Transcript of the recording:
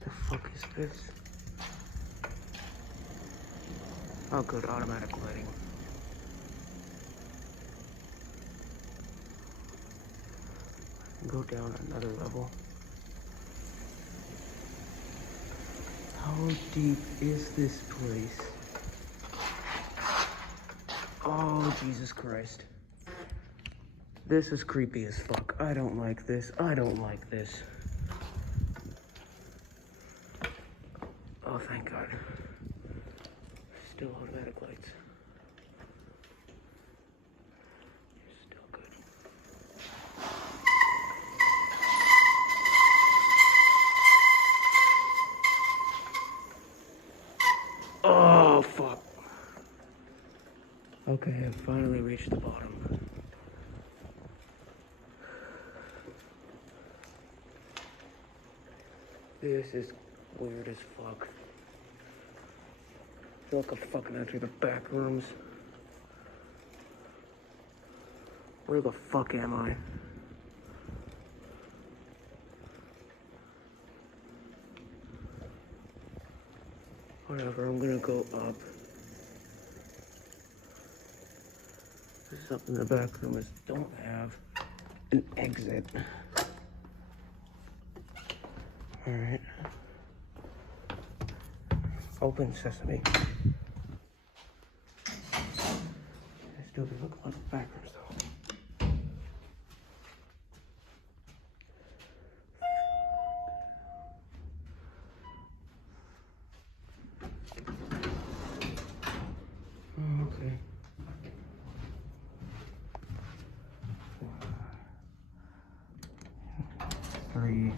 The fuck is this? Oh, good, automatic lighting. Go down another level. How deep is this place? Oh, Jesus Christ. This is creepy as fuck. I don't like this. I don't like this. Oh, thank God. Still automatic lights. Still good. Oh, fuck. Okay, I've finally reached the bottom. This is weird as fuck. I feel like I'm fucking out through the back rooms. Where the fuck am I? Whatever, I'm gonna go up. There's something in the back room that don't have an exit. Alright. Open sesame. I still be looking like the back rooms though. Oh, okay. Three.